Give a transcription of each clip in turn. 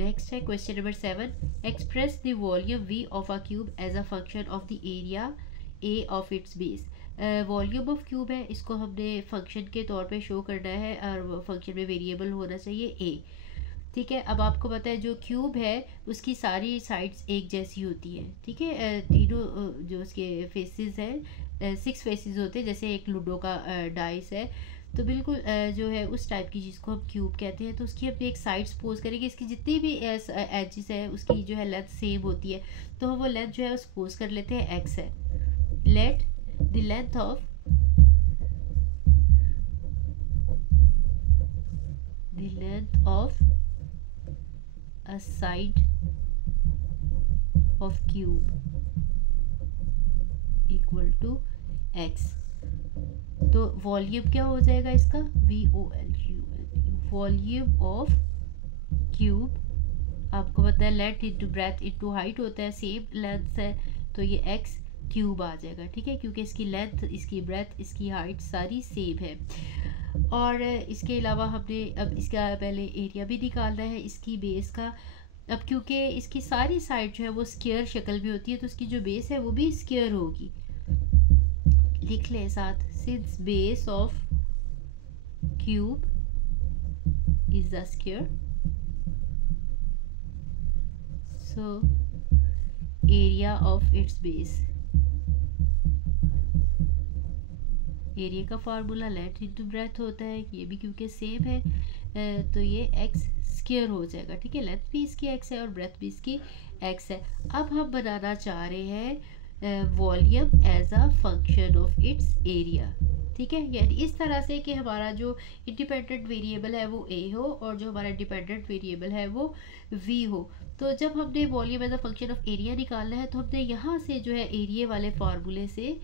Next है question number 7, express the volume v of a cube as a function of the area a of its base. Volume of cube है, इसको हमने function के तौर पे show करना है और फंक्शन में वेरिएबल होना चाहिए a। ठीक है, अब आपको पता है जो क्यूब है उसकी सारी साइड्स एक जैसी होती है। ठीक है, तीनों जो उसके फेसेस हैं 6 फेसेस होते हैं, जैसे एक लूडो का डाइस है। तो बिल्कुल जो है उस टाइप की चीज़ को हम क्यूब कहते हैं। तो उसकी हम एक साइड सपोज करेंगे, इसकी जितनी भी एजेस है उसकी जो है लेंथ सेम होती है। तो हम वो लेंथ जो है सपोज कर लेते हैं एक्स है। Let the length of a side of cube equal to x। तो वॉल्यूम क्या हो जाएगा इसका, वॉल्यूम ऑफ क्यूब। आपको पता है length into breadth into height होता है, सेम लेंथ है तो ये x क्यूब आ जाएगा। ठीक है, क्योंकि इसकी लेंथ, इसकी ब्रेथ, इसकी हाइट सारी सेम है। और इसके अलावा हमने अब इसका पहले एरिया भी निकालना है इसकी बेस का। अब क्योंकि इसकी सारी साइड जो है वो स्क्वायर शक्ल में होती है तो इसकी जो बेस है वो भी स्क्वायर होगी। लिख लें साथ, since base of cube is the square, so area of its base. Area का फार्मूला लेंथ इंटू ब्रेथ होता है, ये भी क्योंकि सेम है तो ये एक्स स्क्वायर हो जाएगा। ठीक है, लेंथ भी इसकी एक्स है और ब्रेथ भी इसकी एक्स है। अब हम बनाना चाह रहे हैं volume as a function of its area. ठीक है, यानी इस तरह से कि हमारा जो इंडिपेंडेंट वेरिएबल है वो a हो और जो हमारा डिपेंडेंट वेरिएबल है वो v हो। तो जब हमने volume as a function of area निकालना है तो हमने यहाँ से जो है एरिया वाले फार्मूले से,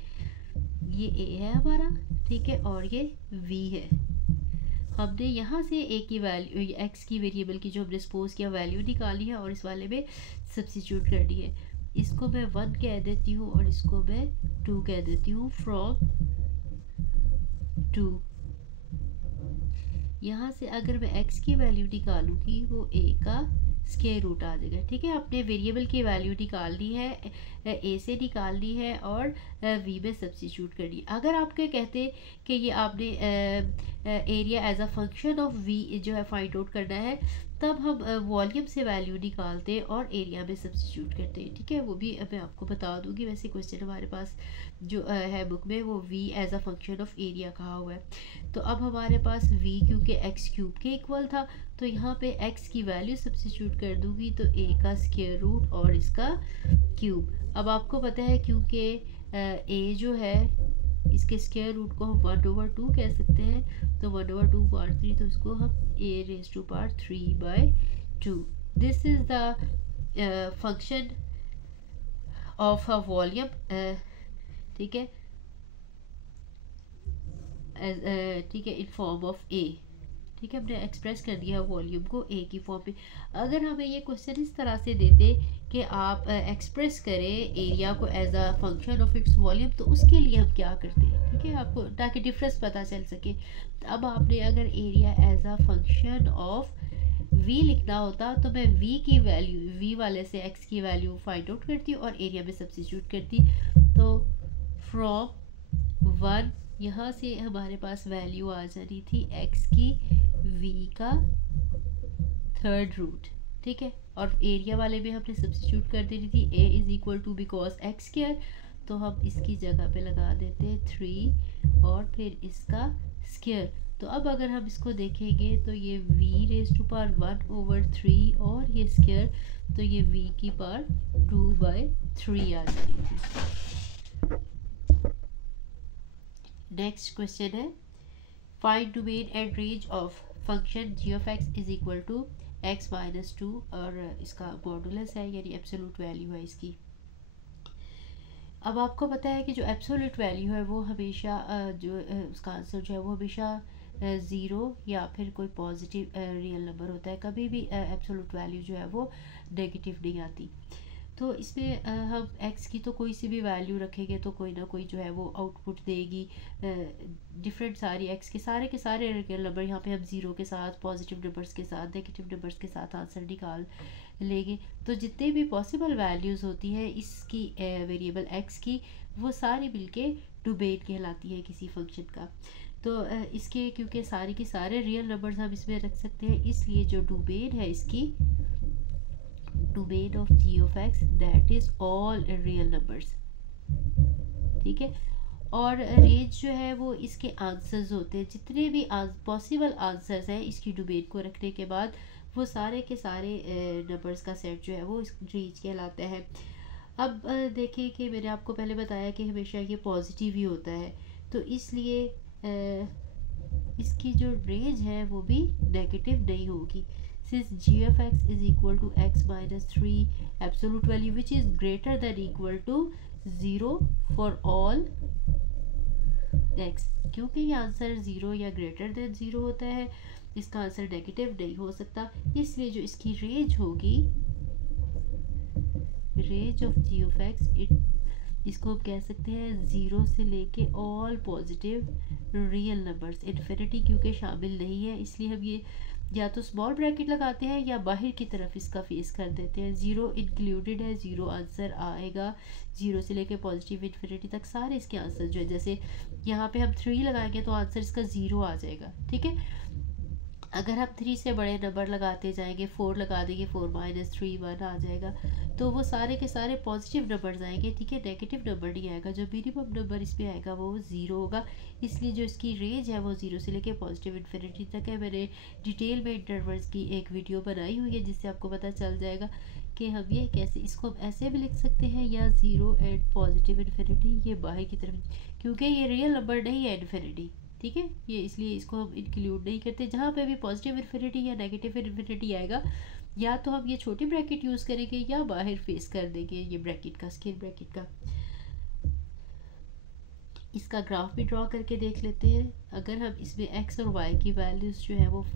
ये a है हमारा, ठीक है, और ये v है। हमने यहाँ से a की वैल्यू, x की वेरिएबल की जो हमने सपोज किया वैल्यू निकाली है और इस वाले में सब्स्टिट्यूट करनी है। इसको मैं 1 कह देती हूँ और इसको मैं 2 कह देती हूँ, फ्रॉम 2। यहाँ से अगर मैं x की वैल्यू निकालूंगी वो a का स्क्वायर रूट आ जाएगा। ठीक है, आपने वेरिएबल की वैल्यू निकालनी है, a से निकालनी है और v में सब्स्टिट्यूट करनी है। अगर आपके कहते कि ये आपने area as a function of v जो है फाइंड आउट करना है, तब हम वॉल्यूम से वैल्यू निकालते हैं और एरिया में सब्स्टिट्यूट करते हैं। ठीक है, वो भी मैं आपको बता दूंगी। वैसे क्वेश्चन हमारे पास जो है बुक में वो v as a function of area कहा हुआ है। तो अब हमारे पास v क्योंकि x क्यूब के इक्वल था तो यहाँ पे x की वैल्यू सब्स्टिट्यूट कर दूंगी तो a का स्क्वायर रूट और इसका क्यूब। अब आपको पता है क्योंकि a जो है इसके स्क्वायर रूट को हम 1/2 कह सकते हैं, तो 1/2 पावर 3, तो इसको हम a raise to power 3/2। This is the function of a volume. ठीक है, ठीक है, इन फॉर्म ऑफ a। ठीक है, हमने एक्सप्रेस कर दिया वॉल्यूम को a की फॉर्म में। अगर हमें ये क्वेश्चन इस तरह से देते कि आप एक्सप्रेस करें एरिया को as a function of its volume, तो उसके लिए हम क्या करते हैं। ठीक है, आपको ताकि डिफरेंस पता चल सके। अब आपने अगर area as a function of v लिखना होता तो मैं v की वैल्यू, v वाले से x की वैल्यू फाइंड आउट करती और एरिया में सब्स्टिट्यूट करती। तो फ्रॉम 1 यहाँ से हमारे पास वैल्यू आ जानी थी x की v का थर्ड रूट। ठीक है, और एरिया वाले में हमने सब्स्टिट्यूट कर देनी थी a is equal to because X square, तो हम इसकी जगह पे लगा देते 3 और फिर इसका स्क्वायर। तो अब अगर हम इसको देखेंगे तो ये v रेज़ टू पावर 1/3 और ये स्क्वायर, तो ये v की पावर 2/3 आ जानी थी। नेक्स्ट क्वेश्चन है, find domain and range of function g of x is equal to x minus 2 और इसका मॉडुलस है यानी एब्सोल्यूट वैल्यू है इसकी। अब आपको पता है कि जो एब्सोल्यूट वैल्यू है वो हमेशा जो उसका आंसर जो है वो हमेशा 0 या फिर कोई पॉजिटिव रियल नंबर होता है। कभी भी एब्सोल्यूट वैल्यू जो है वो नेगेटिव नहीं आती। तो इसमें हम x की तो कोई सी भी वैल्यू रखेंगे तो कोई ना कोई जो है वो आउटपुट देगी। डिफरेंट सारी x के सारे रियल नंबर यहाँ पे हम ज़ीरो के साथ, पॉजिटिव नंबर्स के साथ, नेगेटिव नंबर्स के साथ आंसर निकाल लेंगे। तो जितने भी पॉसिबल वैल्यूज़ होती हैं इसकी वेरिएबल x की, वो सारी मिलके डोमेन कहलाती है किसी फंक्शन का। तो इसके क्योंकि सारी के सारे रियल नंबर्स हम इसमें रख सकते हैं, इसलिए जो डोमेन है इसकी, domain of g of x, that is all real numbers. ठीक है। और रेंज जो है वो इसके आंसर्स होते हैं, जितने भी पॉसिबल आंसर्स हैं इसकी डोमेन को रखने के बाद, वो सारे के सारे नंबर्स का सेट जो है वो रेंज कहलाता है। अब देखिए कि मैंने आपको पहले बताया कि हमेशा ये पॉजिटिव ही होता है, तो इसलिए इसकी जो रेंज है वो भी नेगेटिव नहीं होगी। Since g of x is equal to x minus 3 absolute value which is greater than equal to 0 for all x, क्योंकि ये आंसर 0 या ग्रेटर देन 0 होता है, इसका आंसर नेगेटिव नहीं हो सकता। इसलिए जो इसकी रेंज होगी, range of g of x, इसको हम कह सकते हैं 0 से लेके all positive real numbers, infinity क्योंकि शामिल नहीं है इसलिए हम ये या तो स्मॉल ब्रैकेट लगाते हैं या बाहर की तरफ इसका फेस कर देते हैं। 0 इंक्लूडेड है, 0 आंसर आएगा। 0 से लेके पॉजिटिव इन्फिनिटी तक सारे इसके आंसर जो है, जैसे यहाँ पे हम 3 लगाएंगे तो आंसर इसका 0 आ जाएगा। ठीक है। अगर हम 3 से बड़े नंबर लगाते जाएंगे, 4 लगा देंगे, 4 माइनस 3 1 आ जाएगा। तो वो सारे के सारे पॉजिटिव नंबर्स आएंगे। ठीक है, नेगेटिव नंबर नहीं आएगा। जो मिनिमम नंबर इसमें आएगा वो 0 होगा। इसलिए जो इसकी रेंज है वो 0 से लेके पॉजिटिव इन्फिनिटी तक है। मैंने डिटेल में इंटरवल्स की एक वीडियो बनाई हुई है जिससे आपको पता चल जाएगा कि हम ये कैसे, इसको हम ऐसे भी लिख सकते हैं या 0 एंड पॉजिटिव इन्फिनिटी, ये बाहर की तरफ, क्योंकि ये रियल नंबर नहीं है इन्फिनिटी। ठीक है, ये इसलिए इसको हम इंक्लूड नहीं करते। जहाँ पे भी पॉजिटिव इन्फिनिटी या नेगेटिव इन्फिनिटी आएगा, या तो हम ये छोटी ब्रैकेट यूज़ करेंगे या बाहर फेस कर देंगे ये ब्रैकेट का, स्क्वायर ब्रैकेट का। इसका ग्राफ भी ड्रॉ करके देख लेते हैं। अगर हम इसमें x और y की वैल्यूज़ जो है वो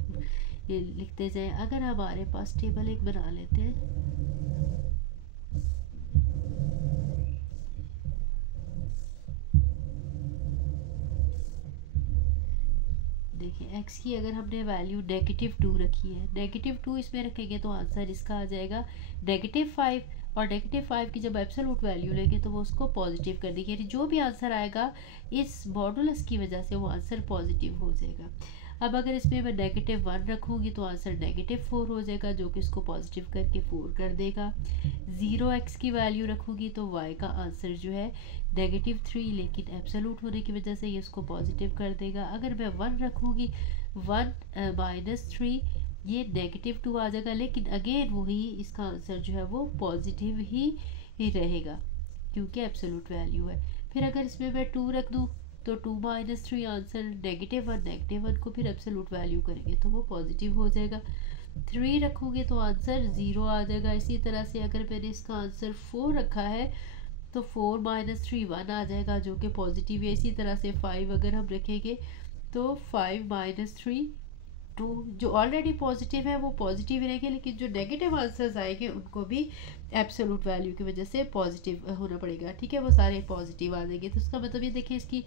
लिखते जाएं, अगर हमारे पास टेबल एक बना लेते हैं, देखिए x की अगर हमने वैल्यू -2 रखी है, -2 इसमें रखेंगे तो आंसर इसका आ जाएगा -5, और -5 की जब एब्सोल्यूट वैल्यू लेंगे तो वो उसको पॉजिटिव कर देगी, यानी जो भी आंसर आएगा इस मॉडुलस की वजह से वो आंसर पॉजिटिव हो जाएगा। अब अगर इसमें मैं -1 रखूँगी तो आंसर -4 हो जाएगा, जो कि इसको पॉजिटिव करके 4 कर देगा। 0x की वैल्यू रखूँगी तो y का आंसर जो है -3, लेकिन एब्सोल्यूट होने की वजह से ये इसको पॉजिटिव कर देगा। अगर मैं 1 रखूँगी, 1 -3, ये -2 आ जाएगा, लेकिन अगेन वही इसका आंसर जो है वो पॉजिटिव ही रहेगा क्योंकि एब्सोल्यूट वैल्यू है। फिर अगर इसमें मैं 2 रख दूँ तो 2 -3 आंसर -1 को फिर एब्सोल्यूट वैल्यू करेंगे तो वो पॉजिटिव हो जाएगा। 3 रखोगे तो आंसर 0 आ जाएगा। इसी तरह से अगर मैंने इसका आंसर 4 रखा है तो 4 -3 1 आ जाएगा, जो कि पॉजिटिव है। इसी तरह से 5 अगर हम रखेंगे तो 5 -3 2, जो ऑलरेडी पॉजिटिव है वो पॉजिटिव रहेंगे, लेकिन जो नेगेटिव आंसर्स आएंगे उनको भी एब्सोल्यूट वैल्यू की वजह से पॉजिटिव होना पड़ेगा। ठीक है, वो सारे पॉजिटिव आ जाएंगे। तो उसका मतलब ये देखिए, इसकी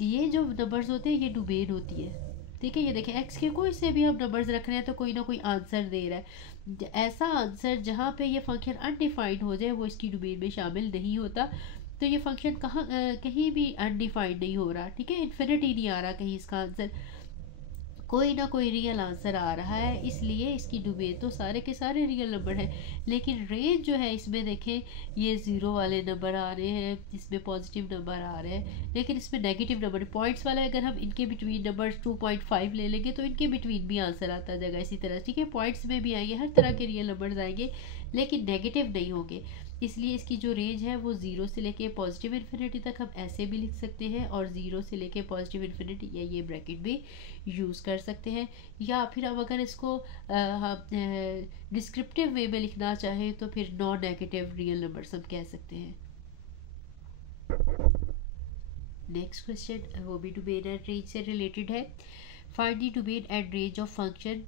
ये जो नंबर्स होते हैं ये डोमेन होती है। ठीक है, ये देखें एक्स के कोई से भी हम नंबर्स रख रहे हैं तो कोई ना कोई आंसर दे रहा है। ऐसा आंसर जहाँ पे ये फंक्शन अनडिफाइंड हो जाए वो इसकी डोमेन में शामिल नहीं होता। तो ये फंक्शन कहाँ कहीं भी अनडिफाइंड नहीं हो रहा। ठीक है, इन्फिनिटी नहीं आ रहा कहीं इसका आंसर, कोई ना कोई रियल आंसर आ रहा है, इसलिए इसकी डोमेन तो सारे के सारे रियल नंबर हैं। लेकिन रेंज जो है इसमें देखें, ये 0 वाले नंबर आ रहे हैं, इसमें पॉजिटिव नंबर आ रहे हैं, लेकिन इसमें नेगेटिव नंबर, पॉइंट्स वाला अगर हम इनके बिटवीन नंबर 2.5 ले लेंगे तो इनके बिटवीन भी आंसर आता जाएगा इसी तरह। ठीक है, पॉइंट्स में भी आएंगे, हर तरह के रियल नंबर्स आएंगे, लेकिन नेगेटिव नहीं होंगे। इसलिए इसकी जो रेंज है वो 0 से लेके पॉजिटिव इन्फिनिटी तक हम ऐसे भी लिख सकते हैं, और 0 से लेके पॉजिटिव इन्फिनिटी या ये ब्रैकेट भी यूज़ कर सकते हैं। या फिर अब अगर इसको डिस्क्रिप्टिव वे में लिखना चाहें तो फिर नॉन नेगेटिव रियल नंबर्स हम कह सकते हैं। नेक्स्ट क्वेश्चन वो भी डोमेन एंड रेंज से रिलेटेड है। Find the domain and range of function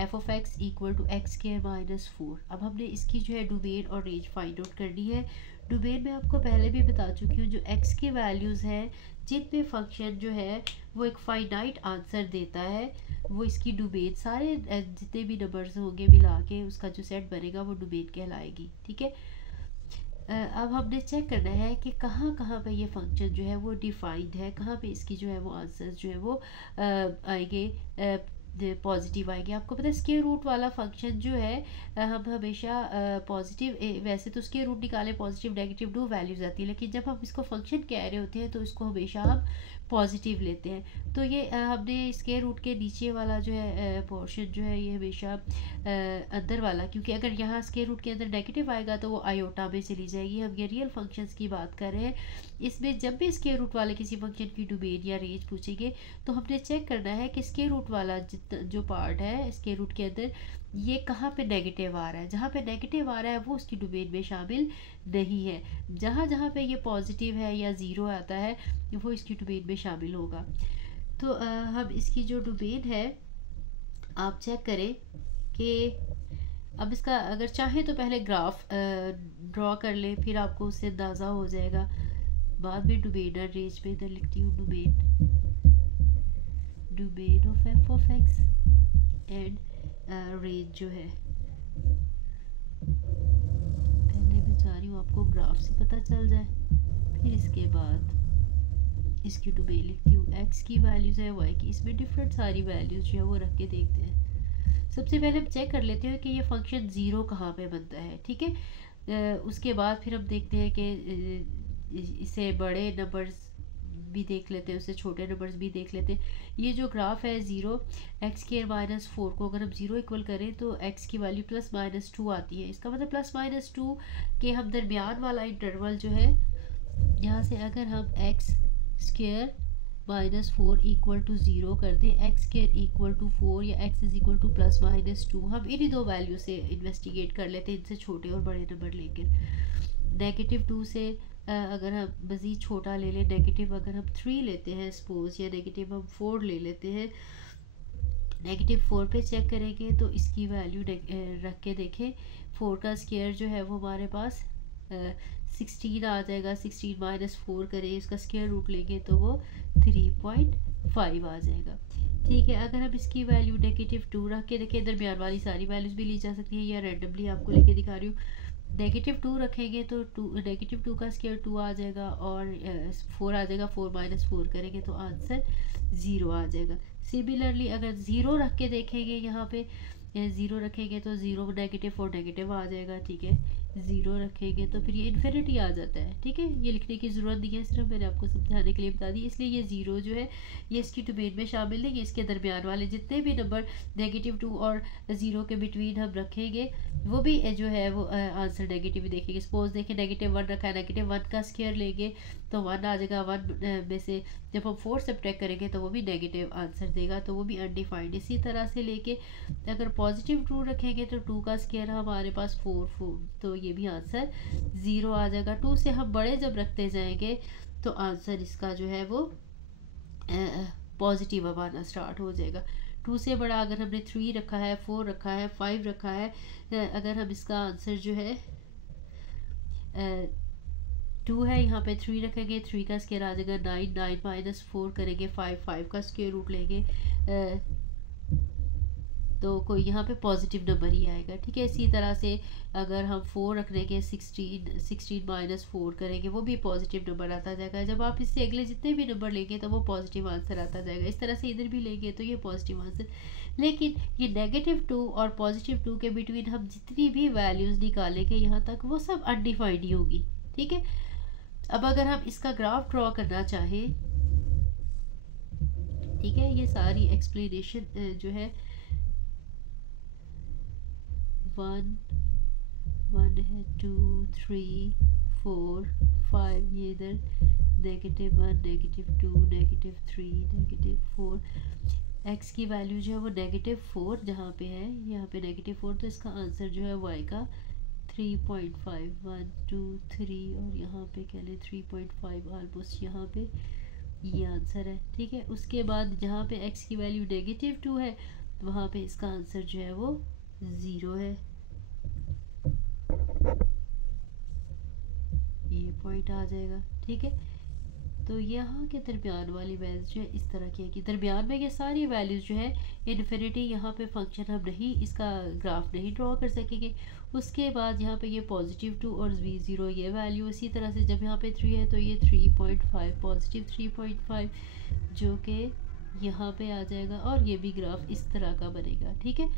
F of X equal to X square minus 4। अब हमने इसकी जो है डोमेन और रेंज फाइंड आउट करनी है। डोमेन में आपको पहले भी बता चुकी हूँ, जो एक्स की वैल्यूज़ हैं जितने फंक्शन जो है वो एक फाइनाइट आंसर देता है, वो इसकी डोमेन, सारे जितने भी नंबर्स होंगे मिला के उसका जो सेट बनेगा वो डोमेन कहलाएगी। ठीक है, अब हमने चेक करना है कि कहाँ कहाँ पे ये फंक्शन जो है वो डिफाइंड है, कहाँ पे इसकी जो है वो आंसर्स जो है वो आएंगे, पॉजिटिव आएंगे। आपको पता है स्क्वायर रूट वाला फंक्शन जो है हम हमेशा पॉजिटिव, वैसे तो स्क्वायर रूट निकाले पॉजिटिव नेगेटिव दो वैल्यूज आती है, लेकिन जब हम इसको फंक्शन कह रहे होते हैं तो इसको हमेशा हम पॉजिटिव लेते हैं। तो ये हमने स्क्वायर रूट के नीचे वाला जो है पोर्शन जो है ये हमेशा अंदर वाला, क्योंकि अगर यहाँ स्क्वायर रूट के अंदर नेगेटिव आएगा तो वो आयोटा में चली जाएगी। हम ये रियल फंक्शंस की बात कर रहे हैं। इसमें जब भी स्क्वायर रूट वाले किसी फंक्शन की डोमेन या रेंज पूछेंगे तो हमने चेक करना है कि स्क्वायर रूट वाला जो पार्ट है स्क्वायर रूट के अंदर ये कहाँ पे नेगेटिव आ रहा है। जहाँ पे नेगेटिव आ रहा है वो उसकी डोमेन में शामिल नहीं है। जहाँ जहाँ पे ये पॉजिटिव है या ज़ीरो आता है वो इसकी डोमेन में शामिल होगा। तो हम इसकी जो डोमेन है आप चेक करें कि अब इसका अगर चाहे तो पहले ग्राफ ड्रॉ कर ले, फिर आपको उससे अंदाज़ा हो जाएगा। बाद में डोमेन और रेंज में इधर लिखती हूँ domain of F of x and range जो है, पहले मैं चाह रही हूँ आपको ग्राफ से पता चल जाए, फिर इसके बाद इसकी डोमेन लिखती हूँ। एक्स की वैल्यूज़ है, वाई की, इसमें डिफरेंट सारी वैल्यूज़ जो है वो रख के देखते हैं। सबसे पहले हम चेक कर लेते हैं कि ये फंक्शन ज़ीरो कहाँ पे बनता है। ठीक है, उसके बाद फिर हम देखते हैं कि इसे बड़े नंबर्स भी देख लेते हैं, उससे छोटे नंबर्स भी देख लेते हैं। ये जो ग्राफ है ज़ीरो एक्स स्क्वायर माइनस 4 को अगर हम ज़ीरो इक्वल करें तो एक्स की वैल्यू प्लस माइनस 2 आती है। इसका मतलब प्लस माइनस 2 के हम दरमियान वाला इंटरवल जो है, यहाँ से अगर हम X square minus 4 equal to 0 कर दें, एक्स स्क्वायर इक्वल टू 4 या X is equal to plus minus 2, हम इन्हीं दो वैल्यू से इन्वेस्टिगेट कर लेते हैं, इनसे छोटे और बड़े नंबर लेकर। नेगेटिव 2 से अगर हम मज़ीद छोटा ले लें, नेगेटिव अगर हम 3 लेते हैं सपोज, या नेगेटिव हम 4 ले लेते हैं, नेगेटिव 4 पे चेक करेंगे तो इसकी वैल्यू रख के देखें, 4 का स्क्वायर जो है वो हमारे पास 16 आ जाएगा। 16 माइनस 4 करें, इसका स्क्वायर रूट लेंगे तो वो 3.5 आ जाएगा। ठीक है, अगर हम इसकी वैल्यू नेगेटिव 2 रख के देखें, दरमियान वाली सारी वैल्यूज़ भी ली जा सकती है या रैंडमली आपको लेके दिखा रही हूँ। नेगेटिव 2 रखेंगे तो नेगेटिव 2 का स्क्वायर 2 आ जाएगा और 4 आ जाएगा। 4 माइनस 4 करेंगे तो आंसर 0 आ जाएगा। सिमिलरली अगर 0 रख के देखेंगे, यहाँ पे 0 रखेंगे तो 0 नेगेटिव 4 नेगेटिव आ जाएगा। ठीक है, 0 रखेंगे तो फिर ये इन्फिनिटी आ जाता है। ठीक है, ये लिखने की ज़रूरत नहीं है, सिर्फ मैंने आपको समझाने के लिए बता दी। इसलिए ये 0 जो है ये इसकी डोमेन में शामिल नहीं है। इसके दरमियान वाले जितने भी नंबर नेगेटिव 2 और 0 के बिटवीन हम रखेंगे वो भी जो है वो आंसर नेगेटिव ही देखेंगे। सपोज देखिए नेगेटिव 1 रखा है, नेगेटिव 1 का स्क्वायर लेंगे तो 1 आ जाएगा। 1 में से जब हम 4 सब्ट्रैक्ट करेंगे तो वो भी नेगेटिव आंसर देगा, तो वो भी अनडिफाइंड। इसी तरह से लेके अगर पॉजिटिव 2 रखेंगे तो 2 का स्क्वायर हमारे पास 4 तो ये भी आंसर 0 आ जाएगा। 2 से हम बड़े जब रखते जाएंगे तो आंसर इसका जो है वो पॉजिटिव अब आना स्टार्ट हो जाएगा। 2 से बड़ा अगर हमने 3 रखा है, 4 रखा है, 5 रखा है, अगर हम इसका आंसर जो है 2 है, यहाँ पे 3 रखेंगे, 3 का स्क्वायर आ जाएगा 9। 9 माइनस 4 करेंगे 5। 5 का स्क्वायर रूट लेंगे तो कोई यहाँ पे पॉजिटिव नंबर ही आएगा। ठीक है, इसी तरह से अगर हम 4 रख देंगे, 16 माइनस 4 करेंगे वो भी पॉजिटिव नंबर आता जाएगा। जब आप इससे अगले जितने भी नंबर लेंगे तो वो पॉजिटिव आंसर आता जाएगा। इस तरह से इधर भी लेंगे तो ये पॉजिटिव आंसर। लेकिन ये नेगेटिव 2 और पॉजिटिव 2 के बिटवीन हम जितनी भी वैल्यूज़ निकालेंगे यहाँ तक वो सब अनडिफाइंड ही होगी। ठीक है, अब अगर हम इसका ग्राफ ड्रॉ करना चाहें, ठीक है, ये सारी एक्सप्लेनेशन जो है 1 है, 2 3 4 5, ये इधर negative 1 negative 2 negative 3 negative 4। X की वैल्यू जो है वो नेगेटिव 4 जहाँ पे है, यहाँ पे नेगेटिव 4, तो इसका आंसर जो है वाई का 3.5 1 2 3 और यहाँ पे कह लें 3.5 ऑलमोस्ट यहाँ पे ये आंसर है। ठीक है, उसके बाद जहाँ पे x की वैल्यू -2 है वहाँ पे इसका आंसर जो है वो 0 है। ये पॉइंट आ जाएगा। ठीक है, तो यहाँ के दरमियान वाली वैल्यूज जो है इस तरह की है कि दरमियान में ये सारी वैल्यूज जो है इन्फिनिटी, यहाँ पे फंक्शन हम नहीं इसका ग्राफ नहीं ड्रॉ कर सकेंगे। उसके बाद यहाँ पे ये +2 और v0 ये वैल्यू, इसी तरह से जब यहाँ पे 3 है तो ये 3.5 +3.5 जो कि यहाँ पे आ जाएगा और ये भी ग्राफ इस तरह का बनेगा। ठीक है,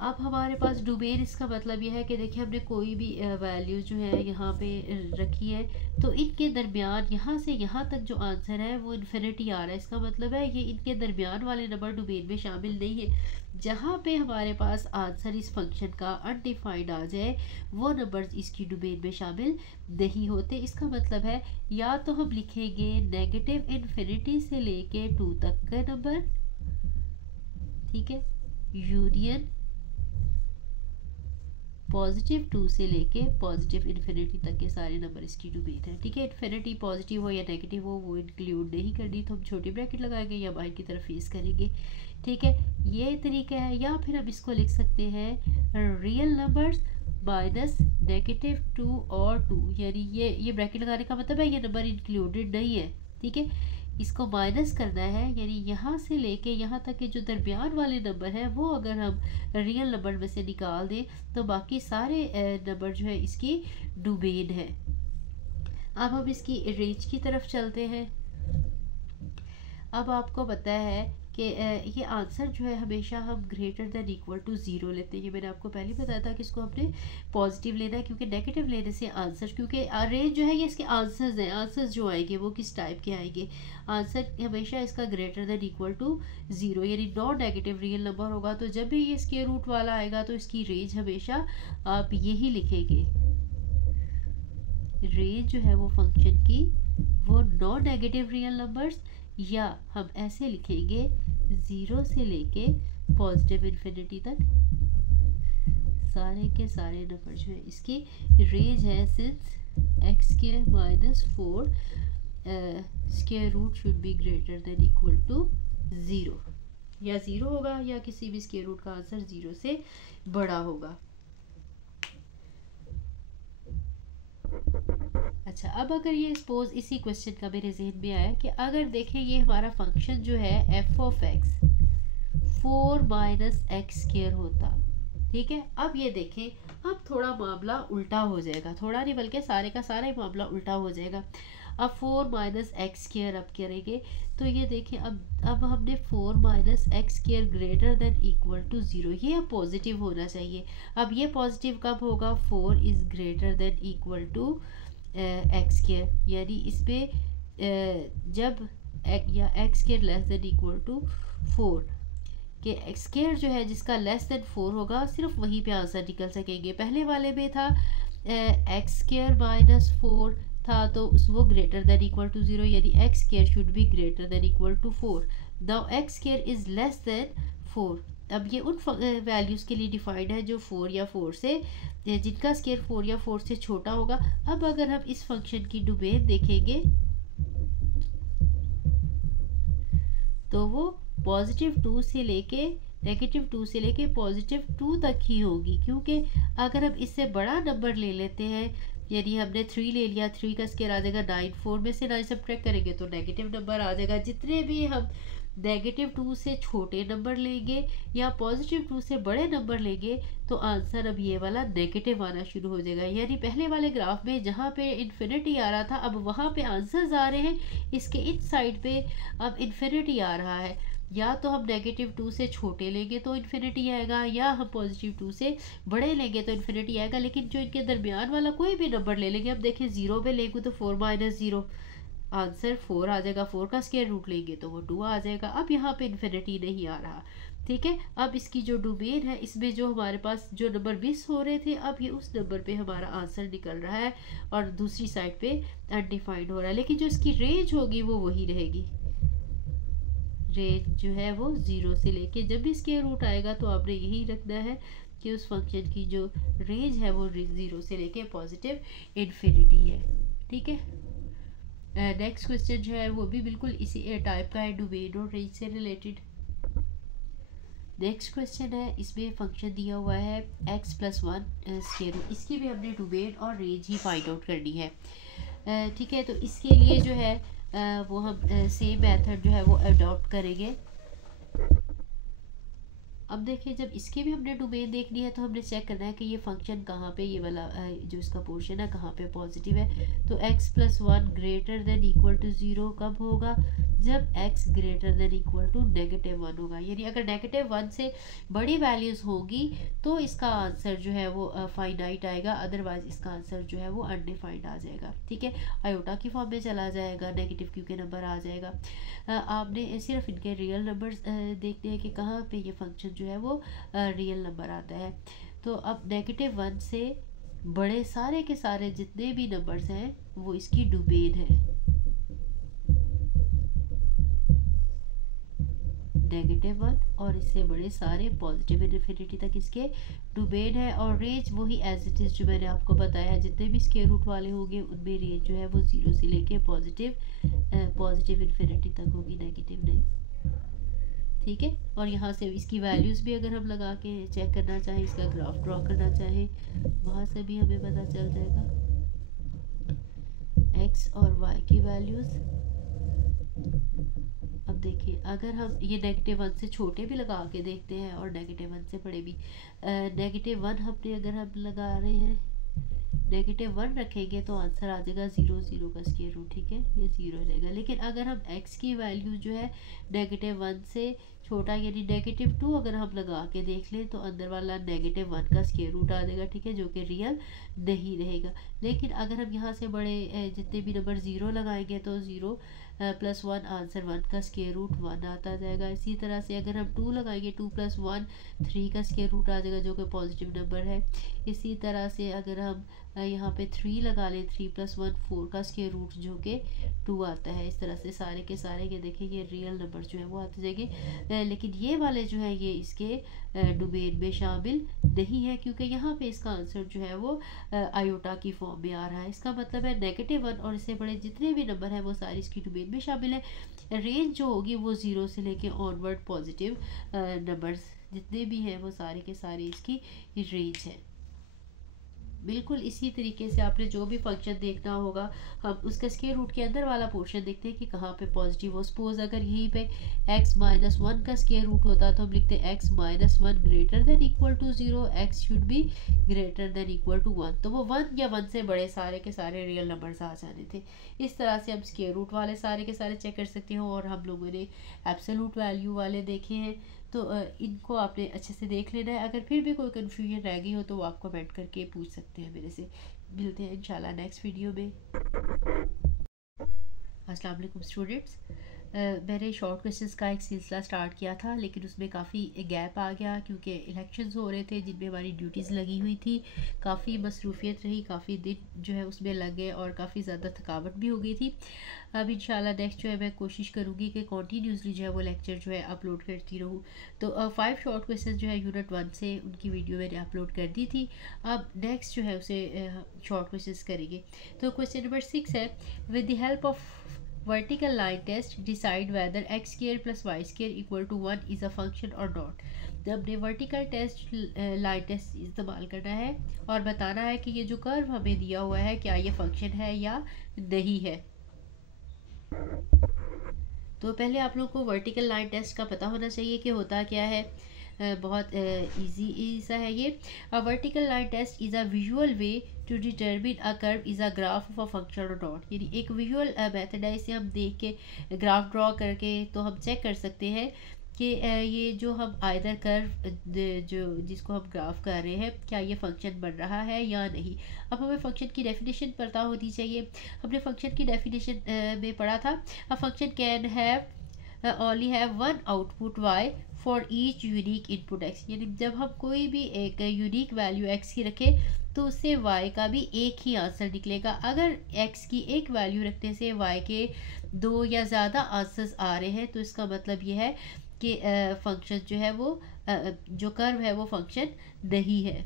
अब हमारे पास डोमेन, इसका मतलब यह है कि देखिए हमने कोई भी वैल्यू जो है यहाँ पे रखी है तो इनके दरमियान यहाँ से यहाँ तक जो आंसर है वो इन्फिनिटी आ रहा है। इसका मतलब है ये इनके दरमियान वाले नंबर डोमेन में शामिल नहीं है। जहाँ पे हमारे पास आंसर इस फंक्शन का अनडिफाइंड आ जाए वो नंबर इसकी डोमेन में शामिल नहीं होते। इसका मतलब है या तो हम लिखेंगे -इन्फिनिटी से लेके 2 तक का नंबर, ठीक है, यूनियन +2 से लेके +इन्फिनिटी तक के सारे नंबर इसकी डोमेन है। ठीक है, इन्फिनिटी पॉजिटिव हो या नेगेटिव हो वो इंक्लूड नहीं करनी, तो हम छोटी ब्रैकेट लगाएंगे या बाहर की तरफ फेस करेंगे। ठीक है, ये तरीका है। या फिर हम इसको लिख सकते हैं रियल नंबर्स माइनस -2 और 2, यानी ये ब्रैकेट लगाने का मतलब है ये नंबर इंक्लूडेड नहीं है। ठीक है, इसको माइनस करना है, यानी यहाँ से लेके यहाँ तक के जो दरमियान वाले नंबर है वो अगर हम रियल नंबर में से निकाल दें तो बाकी सारे नंबर जो है इसकी डोमेन है। अब हम इसकी रेंज की तरफ चलते हैं। अब आपको पता है कि ये आंसर जो है हमेशा हम >= 0 लेते हैं। ये मैंने आपको पहले बताया था कि इसको हमने पॉजिटिव लेना है, क्योंकि नेगेटिव लेने से आंसर, क्योंकि रेंज जो है ये इसके आंसर्स हैं, आंसर्स जो आएंगे वो किस टाइप के आएंगे। आंसर हमेशा इसका >= 0, यानी नॉन नेगेटिव रियल नंबर होगा तो जब भी ये स्क्वायर रूट वाला आएगा तो इसकी रेंज हमेशा आप यही लिखेंगे। रेंज जो है वो फंक्शन की वो नॉन नेगेटिव रियल नंबर्स, या हम ऐसे लिखेंगे 0 से लेके +इन्फिनिटी तक सारे के सारे नंबर जो है इसकी रेंज है। Since x² - 4 square root should be >= 0, या 0 होगा या किसी भी स्क्वायर रूट का आंसर 0 से बड़ा होगा। अच्छा, अब अगर ये सपोज इसी क्वेश्चन का मेरे जहन में आया कि अगर देखें ये हमारा फंक्शन जो है f(x) 4 - x² होता। ठीक है, अब ये देखें, अब थोड़ा मामला उल्टा हो जाएगा, थोड़ा नहीं बल्कि सारे का सारा ही मामला उल्टा हो जाएगा। अब 4 - x² अब करेंगे तो ये देखें, अब हमने 4 - x² > 0, ये अब पॉजिटिव होना चाहिए। अब ये पॉजिटिव कब होगा? 4 > x², यानी इस पे जब या x² <= 4 कि x² जो है जिसका <4 होगा सिर्फ वहीं पे आंसर निकल सकेंगे। पहले वाले में था x² - 4 था तो वो > 0, यानी x² should be > 4। Now x² is <4। अब ये उन वैल्यूज़ के लिए डिफाइंड है जो 4 या 4 से, जिनका स्क्वायर 4 या 4 से छोटा होगा। अब अगर हम इस फंक्शन की डोमेन देखेंगे तो वो +2 से लेके -2 से लेके +2 तक ही होगी, क्योंकि अगर हम इससे बड़ा नंबर ले लेते हैं, यानी हमने 3 ले लिया, 3 का स्क्वायर आ जाएगा 9, 4 में से 9 सब्ट्रैक्ट करेंगे तो नेगेटिव नंबर आ जाएगा। जितने भी हम -2 से छोटे नंबर लेंगे या +2 से बड़े नंबर लेंगे तो आंसर अब ये वाला नेगेटिव आना शुरू हो जाएगा। यानी पहले वाले ग्राफ में जहाँ पे इन्फिनिटी आ रहा था अब वहाँ पे आंसर्स आ रहे हैं, इसके इस साइड पे अब इन्फिनिटी आ रहा है। या तो हम -2 से छोटे लेंगे तो इन्फिनिटी आएगा, या हम +2 से बड़े लेंगे तो इन्फिनिटी आएगा। लेकिन जो इनके दरमियान वाला कोई भी नंबर ले लेंगे, अब देखिए 0 पे लेंगे तो 4 - 0 आंसर 4 आ जाएगा, 4 का स्क्वायर रूट लेंगे तो वो 2 आ जाएगा। अब यहाँ पे इन्फिनिटी नहीं आ रहा। ठीक है, अब इसकी जो डोमेन है इसमें जो हमारे पास जो नंबर मिस हो रहे थे अब ये उस नंबर पे हमारा आंसर निकल रहा है और दूसरी साइड पे अनडिफाइंड हो रहा है। लेकिन जो इसकी रेंज होगी वो वही रहेगी। रेंज जो है वो 0 से लेके जब भी स्क्वायर रूट आएगा तो आपने यही रखना है कि उस फंक्शन की जो रेंज है वो 0 से लेके +इन्फिनिटी है। ठीक है, नेक्स्ट क्वेश्चन जो है वो भी बिल्कुल इसी टाइप का है, डोमेन और रेंज से रिलेटेड। नेक्स्ट क्वेश्चन है, इसमें फंक्शन दिया हुआ है x+1 स्क्वायर रूट, इसकी भी हमने डोमेन और रेंज ही फाइंड आउट करनी है। ठीक है, तो इसके लिए जो है वो हम सेम मेथड जो है वो अडॉप्ट करेंगे। अब देखिए, जब इसकी भी हमने डोमेन देखनी है तो हमने चेक करना है कि ये फंक्शन कहाँ पे, ये वाला जो इसका पोर्शन है कहाँ पे पॉजिटिव है। तो x+1 greater than equal to 0 कब होगा, जब x greater than equal to -1 होगा। यानी अगर -1 से बड़ी वैल्यूज़ होगी तो इसका आंसर जो है वो फाइनाइट आएगा, अदरवाइज इसका आंसर जो है वो अनडिफाइंड आ जाएगा। ठीक है, आयोटा की फॉर्म में चला जाएगा, नेगेटिव क्यू के नंबर आ जाएगा। आपने सिर्फ इनके रियल नंबर्स देखने हैं कि कहाँ पे ये फंक्शन जो है वो रियल नंबर आता है। तो अब -1 से बड़े सारे के सारे जितने भी नंबर्स हैं वो इसकी डोमेन है। -1 और इससे बड़े सारे पॉजिटिव इन्फिनिटी तक इसके डोमेन है। और रेंज वही एज इट इज़ जो मैंने आपको बताया, जितने भी स्क्वायर रूट वाले होंगे उनमें रेंज जो है वो 0 से लेके पॉजिटिव इन्फिनिटी तक होगी, नेगेटिव नहीं। ठीक है, और यहाँ से इसकी वैल्यूज़ भी अगर हम लगा के चेक करना चाहें, इसका ग्राफ ड्रॉ करना चाहें, वहाँ से भी हमें पता चल जाएगा x और y की वैल्यूज़। अब देखिए, अगर हम ये -1 से छोटे भी लगा के देखते हैं और -1 से बड़े भी, -1 हमने अगर हम लगा रहे हैं, -1 रखेंगे तो आंसर आ जाएगा 0 का स्क्वायर रूट। ठीक है, ये 0 रहेगा। लेकिन अगर हम x की वैल्यू जो है -1 से छोटा यानी -2 अगर हम लगा के देख लें तो अंदर वाला -1 का स्क्वायर रूट आ जाएगा। ठीक है, जो कि रियल नहीं रहेगा। लेकिन अगर हम यहाँ से बड़े जितने भी नंबर 0 लगाएंगे तो 0 + 1 आंसर 1 का स्क्वायर रूट 1 आता जाएगा। इसी तरह से अगर हम 2 लगाएंगे, 2 + 1 3 का स्क्वायर रूट आ जाएगा, जो कि पॉजिटिव नंबर है। इसी तरह से अगर हम यहाँ पे 3 लगा लें, 3 + 1 4 का स्क्वायर रूट जो कि 2 आता है। इस तरह से सारे के सारे ये देखें, ये रियल नंबर जो है वो आते जाएंगे। लेकिन ये वाले जो है ये इसके डोमेन में शामिल नहीं है, क्योंकि यहाँ पे इसका आंसर जो है वो आयोटा की फॉर्म में आ रहा है। इसका मतलब है -1 और इससे बड़े जितने भी नंबर हैं वो सारी इसकी डोमेन में शामिल है। रेंज जो होगी वो 0 से लेके ऑनवर्ड पॉजिटिव नंबर्स जितने भी हैं वो सारे के सारे इसकी रेंज है। बिल्कुल इसी तरीके से आपने जो भी फंक्शन देखना होगा, हम उसका स्क्वायर रूट के अंदर वाला पोर्शन देखते हैं कि कहाँ पे पॉजिटिव हो। सपोज अगर यहीं पे x-1 का स्क्वायर रूट होता तो हम लिखते x-1 greater than equal to 0, x should be greater than equal to 1। तो वो 1 या 1 से बड़े सारे के सारे रियल नंबर्स आ जाने थे। इस तरह से हम स्क्वायर रूट वाले सारे के सारे चेक कर सकते हो। और हम लोगों ने एब्सोल्यूट वैल्यू वाले देखे हैं, तो इनको आपने अच्छे से देख लेना है। अगर फिर भी कोई कन्फ्यूजन रह गई हो तो वो आप कमेंट करके पूछ सकते हैं मेरे से। मिलते हैं इंशाल्लाह नेक्स्ट वीडियो में। अस्सलाम वालेकुम स्टूडेंट्स। मैंने शॉर्ट क्वेश्चंस का एक सिलसिला स्टार्ट किया था, लेकिन उसमें काफ़ी गैप आ गया क्योंकि इलेक्शंस हो रहे थे जिनमें हमारी ड्यूटीज़ लगी हुई थी। काफ़ी मसरूफियत रही, काफ़ी दिन जो है उसमें लग गए और काफ़ी ज़्यादा थकावट भी हो गई थी। अब इंशाल्लाह नेक्स्ट जो है मैं कोशिश करूँगी कि कॉन्टीन्यूसली जो है वो लेक्चर जो है अपलोड करती रहूँ। तो 5 शॉर्ट क्वेश्चन जो है यूनिट 1 से उनकी वीडियो मैंने अपलोड कर दी थी। अब नेक्स्ट जो है उसे शॉर्ट क्वेश्चन करेंगे। तो क्वेश्चन नंबर 6 है, with the help of vertical line test decide whether x square plus y square equal to 1 is a function or not। जब हमने वर्टिकल टेस्ट लाइन टेस्ट इस्तेमाल करना है और बताना है कि ये जो कर्व हमें दिया हुआ है क्या ये फंक्शन है या नहीं है। तो पहले आप लोग को वर्टिकल लाइन टेस्ट का पता होना चाहिए कि होता क्या है। बहुत इजी सा है ये। A vertical line test is a visual way to determine a curve is a graph of a function और नॉट। यानी एक विजुअल मेथड है, इसे हम देख के ग्राफ ड्रॉ करके तो हम चेक कर सकते हैं कि ये जो हम आइदर कर्व जो जिसको हम ग्राफ कर रहे हैं क्या ये फंक्शन बन रहा है या नहीं। अब हमें फंक्शन की डेफिनेशन पता होनी चाहिए। हमने फंक्शन की डेफिनेशन में पढ़ा था, a function can have only have one output y for each unique input x। यानी जब हम कोई भी एक यूनिक वैल्यू x की रखें तो उससे y का भी एक ही आंसर निकलेगा। अगर x की एक वैल्यू रखने से y के 2 या ज़्यादा आंसर्स आ रहे हैं तो इसका मतलब ये है कि फंक्शन जो है वो जो कर्व है वो फंक्शन नहीं है।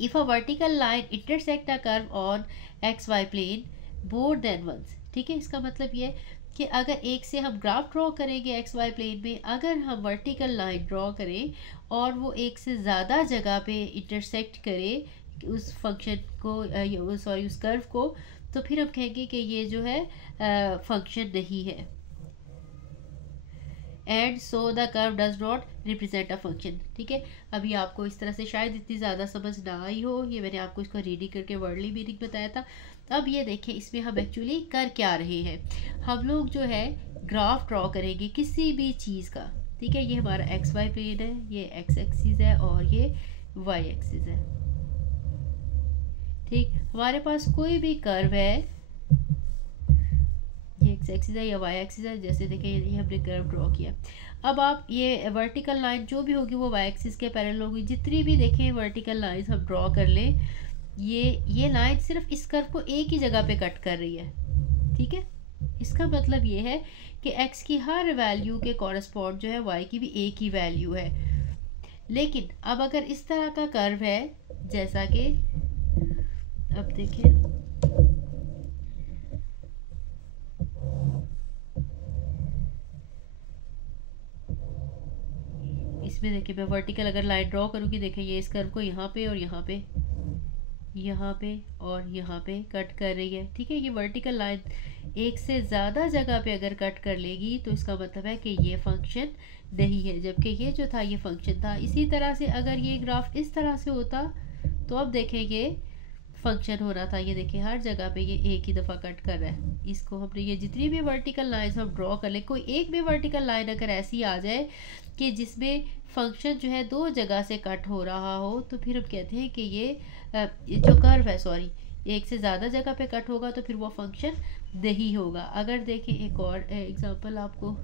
If a vertical line intersect a curve on xy plane more than once, ठीक है, इसका मतलब ये है कि अगर एक से हम ग्राफ ड्रॉ करेंगे एक्स वाई प्लेन में, अगर हम वर्टिकल लाइन ड्रॉ करें और वो एक से ज़्यादा जगह पे इंटरसेक्ट करे उस फंक्शन को, सॉरी उस कर्व को, तो फिर हम कहेंगे कि ये जो है फंक्शन नहीं है। And so the curve does not represent a function. ठीक है, अभी आपको इस तरह से शायद इतनी ज़्यादा समझ ना आई हो, ये मैंने आपको इसको रीडिंग करके वर्डली मीनिंग बताया था। अब ये देखें इसमें हम एक्चुअली कर क्या रहे हैं, हम लोग जो है ग्राफ ड्रॉ करेंगे किसी भी चीज़ का। ठीक है, ये हमारा एक्स वाई प्लेन है, ये एक्स एक्सिस है और ये वाई एक्सिस है। ठीक, हमारे पास कोई भी कर्व है, ये एक्स एक्सिस है या वाई एक्सिस है, जैसे देखें ये हमने कर्व ड्रॉ किया। अब आप ये वर्टिकल लाइन जो भी होगी वो वाई एक्सिस के पैरेलल होगी। जितनी भी देखें वर्टिकल लाइंस हम ड्रॉ कर लें, ये लाइन सिर्फ इस कर्व को एक ही जगह पे कट कर रही है। ठीक है, इसका मतलब ये है कि x की हर वैल्यू के कॉरस्पॉन्ड जो है y की भी एक ही वैल्यू है। लेकिन अब अगर इस तरह का कर्व है, जैसा कि अब देखें इसमें, देखिए मैं वर्टिकल अगर लाइन ड्रॉ करूँगी, देखिए ये इस कर्व को यहाँ पे और यहाँ पे, यहाँ पे और यहाँ पे कट कर रही है। ठीक है, ये वर्टिकल लाइन एक से ज़्यादा जगह पे अगर कट कर लेगी तो इसका मतलब है कि ये फंक्शन नहीं है, जबकि ये जो था ये फंक्शन था। इसी तरह से अगर ये ग्राफ इस तरह से होता तो अब देखेंगे फंक्शन हो रहा था। ये देखिए हर जगह पे ये एक ही दफ़ा कट कर रहा है। इसको हमने ये जितनी भी वर्टिकल लाइंस हम ड्रॉ कर ले, कोई एक भी वर्टिकल लाइन अगर ऐसी आ जाए कि जिसमें फंक्शन जो है दो जगह से कट हो रहा हो, तो फिर हम कहते हैं कि ये जो कर्व है, सॉरी, एक से ज़्यादा जगह पे कट होगा तो फिर वो फंक्शन नहीं होगा। अगर देखें एक और एग्जांपल आपको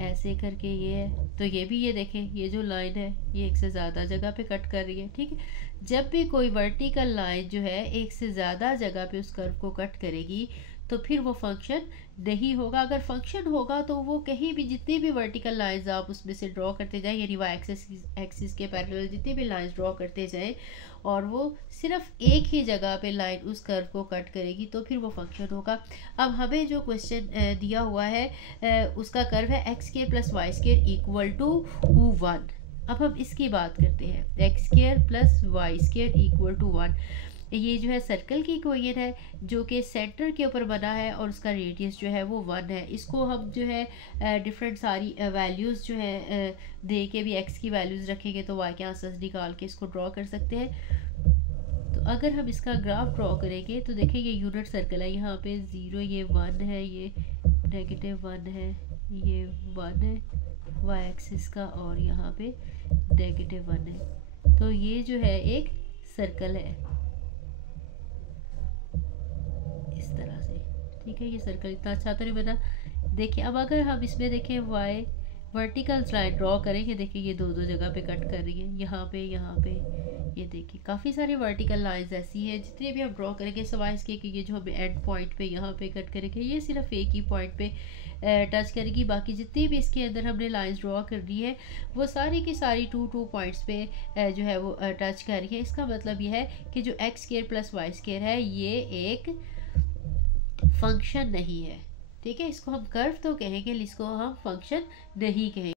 ऐसे करके ये है, तो ये भी ये देखें ये जो लाइन है ये एक से ज़्यादा जगह पे कट कर रही है। ठीक है, जब भी कोई वर्टिकल लाइन जो है एक से ज़्यादा जगह पे उस कर्व को कट करेगी तो फिर वो फंक्शन नहीं होगा। अगर फंक्शन होगा तो वो कहीं भी जितनी भी वर्टिकल लाइंस आप उसमें से ड्रॉ करते जाएं, यानी वाई एक्सिस के पैरेलल जितनी भी लाइंस ड्रॉ करते जाएं और वो सिर्फ एक ही जगह पे लाइन उस कर्व को कट करेगी तो फिर वो फंक्शन होगा। अब हमें जो क्वेश्चन दिया हुआ है उसका कर्व है X square plus Y square equal to 1। अब हम इसकी बात करते हैं, X square plus Y square equal to 1। ये जो है सर्कल की इक्वेशन है जो कि सेंटर के ऊपर बना है और उसका रेडियस जो है वो 1 है। इसको हम जो है डिफरेंट सारी वैल्यूज़ जो है दे के भी एक्स की वैल्यूज़ रखेंगे तो वाई के आंसर्स निकाल के इसको ड्रॉ कर सकते हैं। तो अगर हम इसका ग्राफ ड्रॉ करेंगे तो देखिए ये यूनिट सर्कल है, यहाँ पे 0, ये 1 है, ये -1 है, ये 1 है वाई एक्सिस का और यहाँ पे -1 है। तो ये जो है एक सर्कल है इस तरह से। ठीक है, ये सर्कल इतना अच्छा तो नहीं बना। देखिए अब अगर हम इसमें देखें वाई वर्टिकल लाइन ड्रॉ करेंगे, देखिए ये दो जगह पे कट कर रही है, यहाँ पे ये देखिए काफ़ी सारी वर्टिकल लाइंस ऐसी हैं जितने भी हम ड्रॉ करेंगे सवाए इसके कि ये जो हमें एंड पॉइंट पे यहाँ पे कट करेंगे ये सिर्फ एक ही पॉइंट पे टच करेगी। बाकी जितनी भी इसके अंदर हमने लाइंस ड्रॉ कर दी है वो सारी की सारी टू पॉइंट्स पे जो है वो टच कर रही है। इसका मतलब ये है कि जो X square plus Y square है ये एक फंक्शन नहीं है। ठीक है, इसको हम कर्व तो कहेंगे, इसको हम फंक्शन नहीं कहेंगे।